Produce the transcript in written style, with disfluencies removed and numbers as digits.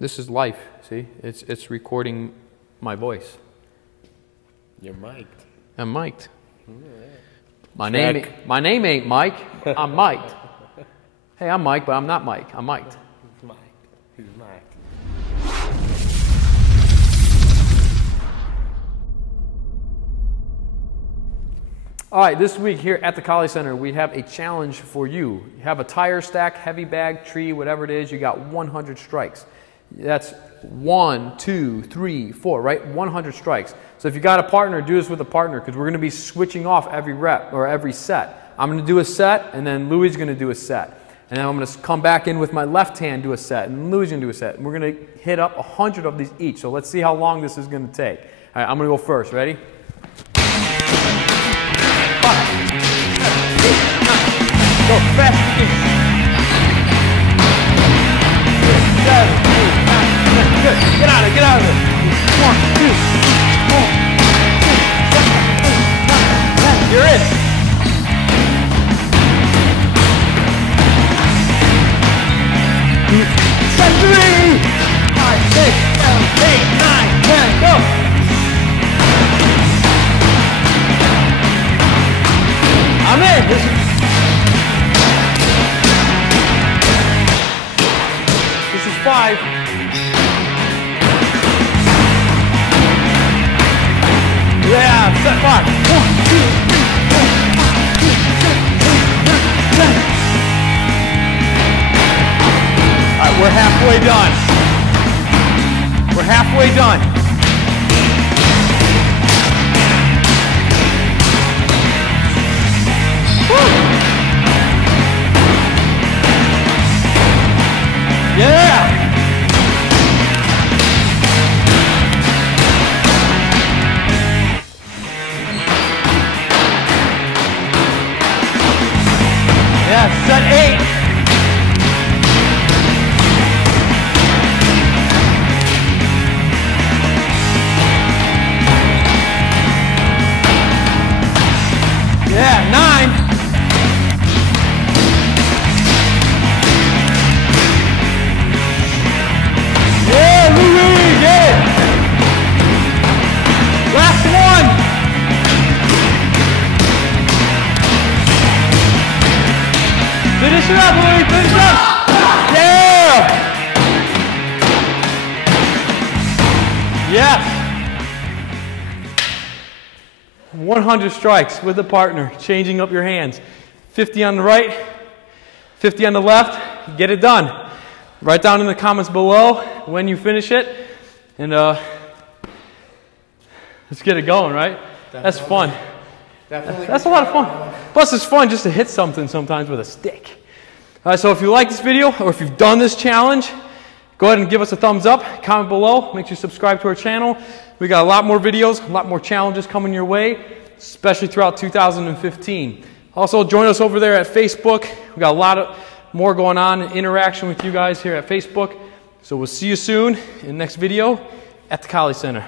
This is life, see? It's recording my voice. You're mic'd. I'm mic'd. Yeah. My name ain't Mike, I'm mic'd. Hey, I'm Mike, but I'm not Mike, I'm mic'd. He's mic'd. He's mic'd. All right, this week here at the College Center, we have a challenge for you. You have a tire stack, heavy bag, tree, whatever it is, you got 100 strikes. That's 1, 2, 3, 4, right? 100 strikes. So if you got a partner, do this with a partner because we're going to be switching off every rep or every set. I'm going to do a set, and then Louis is going to do a set. And then I'm going to come back in with my left hand, do a set, and Louis is going to do a set. And we're going to hit up 100 of these each. So let's see how long this is going to take. All right, I'm going to go first. Ready? 5, 7, 8, 9. Go fast. 7, 8, 9, 10. Good. Get out of it. Get out of it. 1, 2, 4, 6, 7, 8, 9, 10. You're in. Set 3, 5, 6, 7, 8, 9, 10. Go. I'm in. This is 5. Yeah, set 5. 1, 2, 3, 4, 5, 6, 7, 8, 9, 10. All right, we're halfway done. We're halfway done. Yeah! Yeah, set 8. Yeah, 9. Finish it up, Louis. Finish it up. Yeah. Yes. 100 strikes with a partner, changing up your hands. 50 on the right, 50 on the left. Get it done. Write down in the comments below when you finish it. And let's get it going, right? Definitely. That's fun. That's a lot of fun. Plus, it's fun just to hit something sometimes with a stick. All right, so if you like this video or if you've done this challenge, go ahead and give us a thumbs up, comment below, make sure you subscribe to our channel. We got a lot more videos, a lot more challenges coming your way, especially throughout 2015. Also, join us over there at Facebook. We got a lot more going on, interaction with you guys here at Facebook. So we'll see you soon in the next video at the College Center.